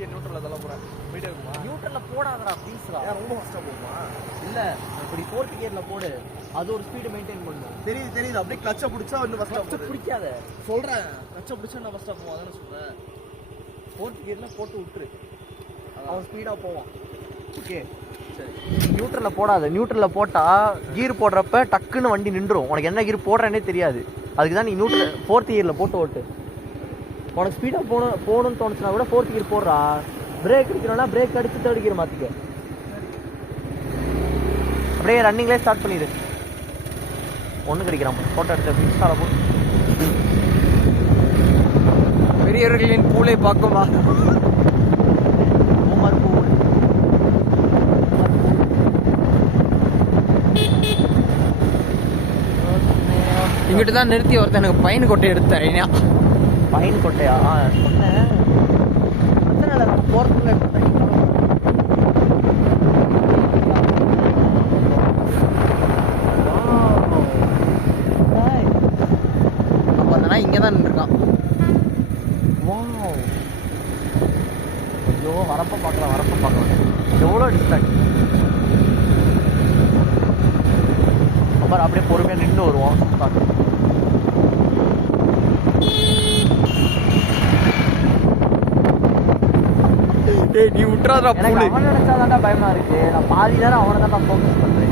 வண்டியை நியூட்ரலில் தள்ள போகிறேன். போயிட்டே இருக்குமா? நியூட்ரலில் போடாதடா ப்ளீஸ்டா. ரொம்ப ஃபஸ்ட்டாக போகுமா? இல்லை இப்படி 4th கியரில் போடு. அது ஒரு ஸ்பீடு மெயின்டைன் பண்ணும். தெரியுது. அப்படியே கிளச்சை பிடிச்சா இன்னும் ஃபஸ்ட்டாக பிடிக்காத. சொல்கிறேன், கிளச்சை பிடிச்சா நான் ஃபஸ்ட்டாக போவோம். அதானே சொல்கிறேன். 4th கியரில் போட்டு விட்டுரு, அவன் ஸ்பீடாக போவான். ஓகே சரி. நியூட்ரலில் போடாது. நியூட்ரலில் போட்டால் கீர் போடுறப்ப டக்குன்னு வண்டி நின்றுடும். உனக்கு என்ன கீர் போடுறேன்னே தெரியாது. அதுக்கு தான் நீ 4th கியரில் போட்டு ஓட்டு. உனக்கு ஸ்பீடாக போகணும்னு தோணுச்சுன்னா கூட 4th கியர் போடுறா. பிரேக் அடிக்கணும்னா பிரேக் அடித்து 3rd கியர் மாற்றிக்க. அப்படியே ரன்னிங்லேயே ஸ்டார்ட் பண்ணிடு. ஒன்று கிடைக்கிறான். ஃபோட்டோ எடுத்து இன்ஸ்டாவில் போட்டு. பெரியவர்களின் பூலை பார்க்குமா? இங்கிட்டு தான் நிறுத்தி ஒருத்தன் எனக்கு பைன் கொட்டை எடுத்தேன். பைன் கொட்டையா? சொன்னேன் போகிறதுக்கு அப்போ அந்த நாய் இங்கே தான் நின்றுருக்கான். ஐயோ வரப்போ பார்க்கலாம். எவ்வளோ டிஸ்டன்ஸ். அப்புறம் அப்படியே பொறுமையாக நின்று வருவோம். நீ விட்டுறாதா? அவன் நினைச்சாதான்டா பயமா இருக்கு. நான் பாதி நேரம் அவனை தான் நான் ஃபோக்கஸ் பண்றேன்.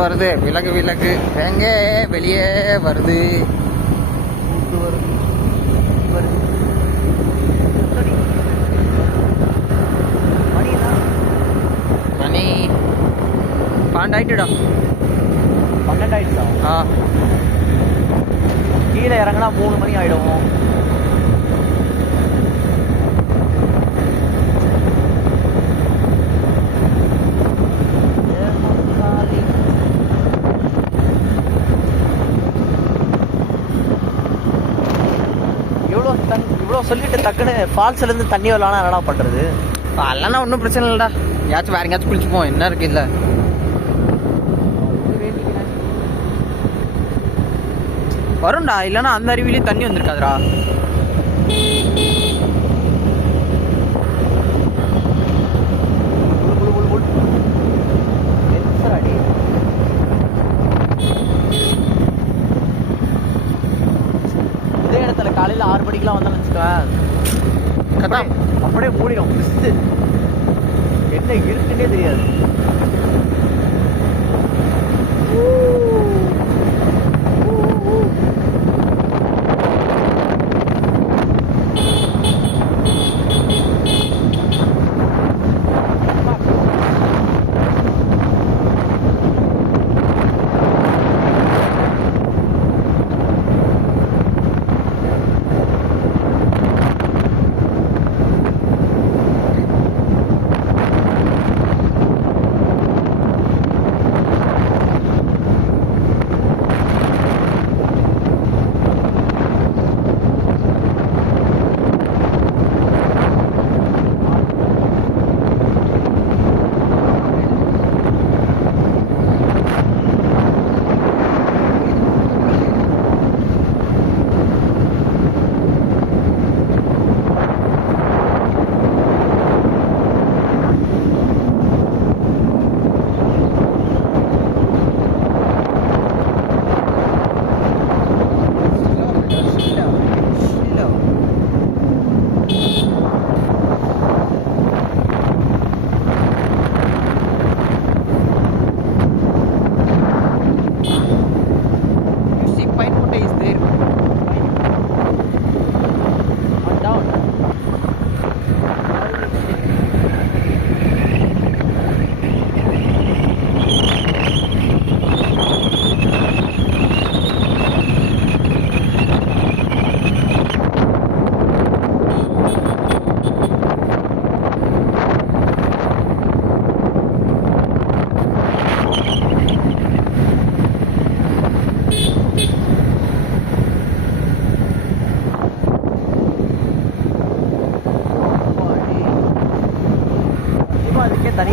வருது விலகு எங்க வெளியே வருது. மணி 12 ஆயிட்டுடா. 12 ஆயிடுச்சா? கீழே இறங்கினா 3 மணி ஆயிடும். இவ்வளோ சொல்லிட்டு டக்குன்னு ஃபால்ஸ்லேருந்து தண்ணி வரலான்னா என்னடா பண்ணுறது? அதெல்லாம் ஒன்றும் பிரச்சனை இல்லைடா. யாச்சும் வேற எங்கேயாச்சும் குளிச்சுப்போம். என்ன இருக்கு இல்லை? வரும்டா. இல்லைன்னா அந்த அருவிலையும் தண்ணி வந்திருக்காதுடா. இதே இடத்துல காலையில் 6 மணிக்கெலாம் வந்தோம்னு வச்சுக்கோங்க, அப்படியே மூடிடும். என்ன இருக்குன்னே தெரியாது.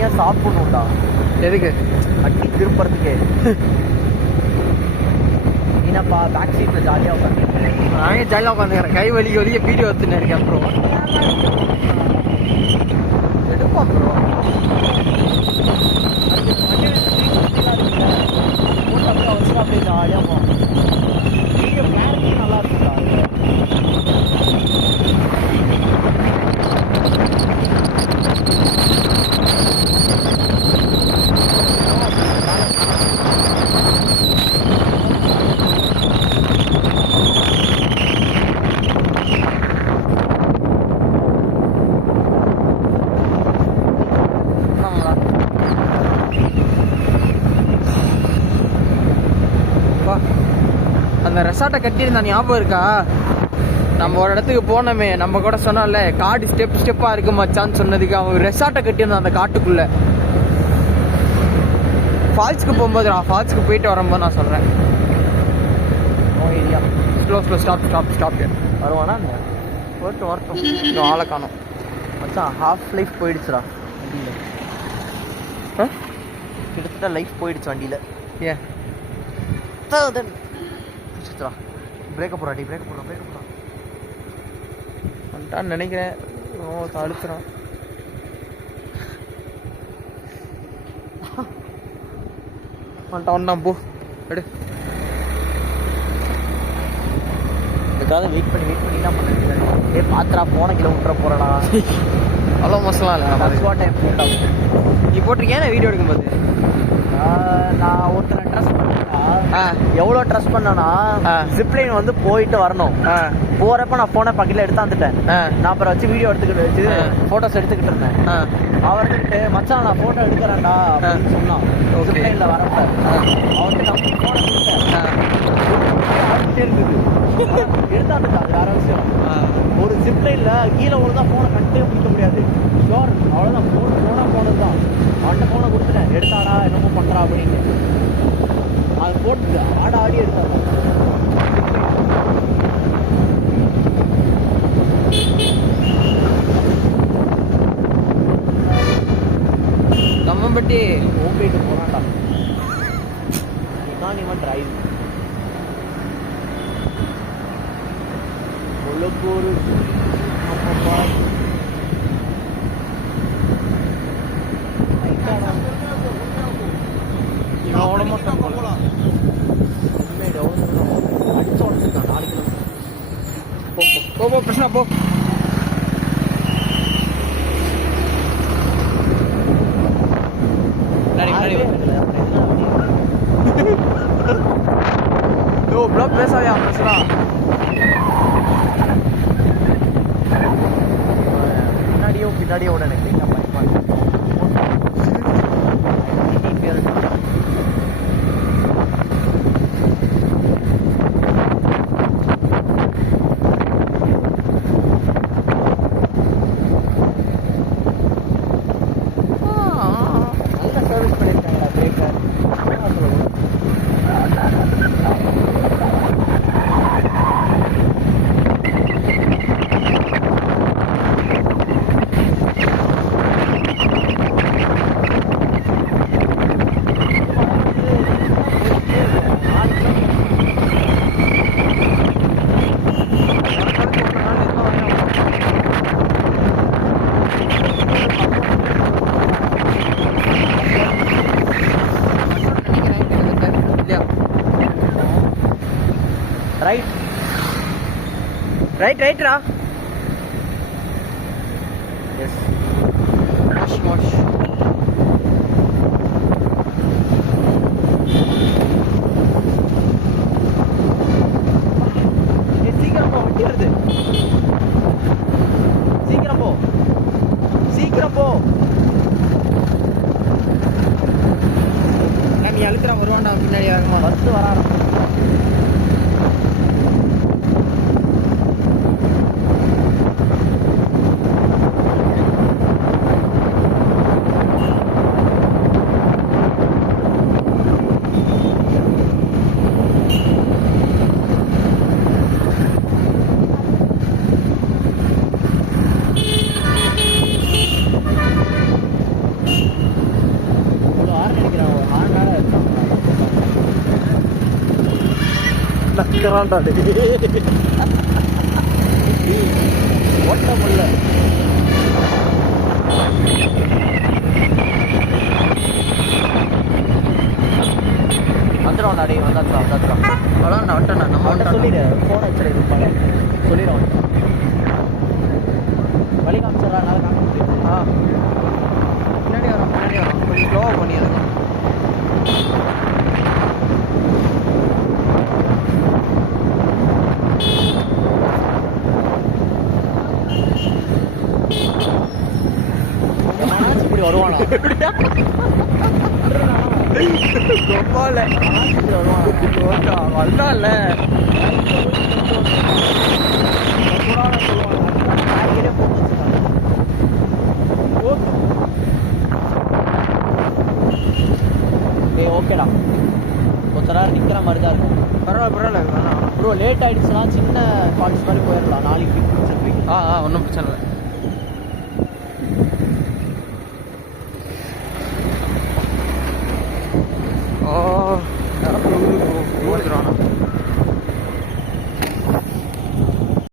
தனியா சாப்பிடணும்டா. எதுக்கு? அட்டி திருப்பறதுக்கு. என்னப்பா பேக் சீட்ல ஜாலியா உட்காந்துருக்கேன். நானே ஜாலியாக உட்காந்துக்கிறேன். கை வலிக்க வலிக்க வீடியோ எடுத்துன்னு இருக்கேன். அப்புறம் எடுப்பான் ப்ரோ. அப்படியே ஜாலியாக போவோம். வீடியோ கிளாரிட்டி நல்லா இருக்கும்டா. அந்த ரெசார்ட்டை கட்டியிருந்தா ஞாபகம் இருக்கா? நம்ம ஒரு இடத்துக்கு போனோமே, நம்ம கூட சொன்னோம்ல காடு ஸ்டெப் ஸ்டெப்பாக இருக்கு மச்சான்னு சொன்னதுக்கு அவன் ரெசார்ட்டை கட்டியிருந்தான் அந்த காட்டுக்குள்ள. ஃபால்ஸ்க்கு போகும்போது நான் ஃபால்ஸ்க்கு போயிட்டு வரும்போது நான் சொல்கிறேன். ஏரியா ஸ்லோ ஸ்டாப் வருவானா? வரட்டும். இன்னும் ஆளை காணும் மச்சான். ஹாஃப் லைஃப் போயிடுச்சுடா வண்டியில். கிட்டத்தட்ட லைஃப் போயிடுச்சு வண்டியில். ஏன் பிரேக்கப் போடுறா. வந்துட்டான்னு நினைக்கிறேன். அழுத்துறான். வந்துட்டான் போ எடு. இதுக்காக வெயிட் பண்ணி என்ன பண்ணுறேன். பாத்திரா போன கிலோமீட்டர் போகிறடா. அவ்வளோ மோசம்லாம் இல்லை. நம்ம டைம் போட்டா நீ போட்டிருக்கேன் வீடியோ எடுக்கும்போது. நான் ஒருத்தரை ட்ரஸ்ட் பண்ணா. எவ்வளோ ட்ரஸ்ட் பண்ணனா, ஜிப்லைன் வந்து போயிட்டு வரணும். போறப்ப நான் போனை பக்கெட்ல எடுத்தாந்துட்டேன். நான் அப்புறம் வச்சு வீடியோ எடுத்துக்கிட்டு போட்டோஸ் எடுத்துக்கிட்டு இருந்தேன். அவர் எடுத்துக்கிட்டு மச்சான் நான் போட்டோ எடுக்கிறேன்டா அப்படின்னு சொன்னான். ஜிப்லைன்ல வரப்ப அவர்கிட்ட நான் போனை இருந்தது எடுத்தாந்துட்டா. அது வேற விஷயம். ஒரு ஜிப்லைன்ல கீழே ஒழுங்கா போனை கட்டே பிடிக்க முடியாது. ஷோர் அவ்வளோதான். போனது தான். அவன்கிட்ட போனை கொடுத்துட்டேன். எடுத்தாடா என்னமோ பண்றா அப்படின்னு. அது போட்டு ஆடி எடுத்தாங்க. தம்மம்பட்டி ஓம்பிட்டு போனான்டா. இதுதான் இவன் டிரைவ். முள்ளக்கூறு போ பிரச்சனை போ. பேசாதே பிரச்சனை. பின்னாடியோ உடனே ரைட்ரா. எஸ் வாஷ் சீக்கிரம் போ. வண்டி வருது. சீக்கிரம் போ. நீ அழுத்துறா வருவான்டா பின்னாடி வேகமா. பஸ் வர ஆரம்பிச்சு. நக்கறான்டா ஓட்ட முடியல. வந்துடும் அடி வந்தாச்சும். அதான் நான் வந்துட்டேன் நம்ம அவன்கிட்ட சொல்லிடு, ஃபோன் வச்சுரு சொல்லிடுறோம். வழி காமிச்சிடறா, நல்லா காமிச்சு. பின்னாடி வரோம் கொஞ்சம் ஸ்லோவாக பண்ணிடுங்க. இப்படி வருவானா ரொம்பல வந்தால ஓகேடா, கொஞ்ச நேரம் நிற்கிற மாதிரி தான் இருக்கும். பரவாயில்ல வேணாம் ப்ரோ. லேட் ஆகிடுச்சுன்னா சின்ன ஃபால்ஸ் மாதிரி போயிடலாம். நாளைக்கு ஒன்றும் பிரச்சனை இல்லை.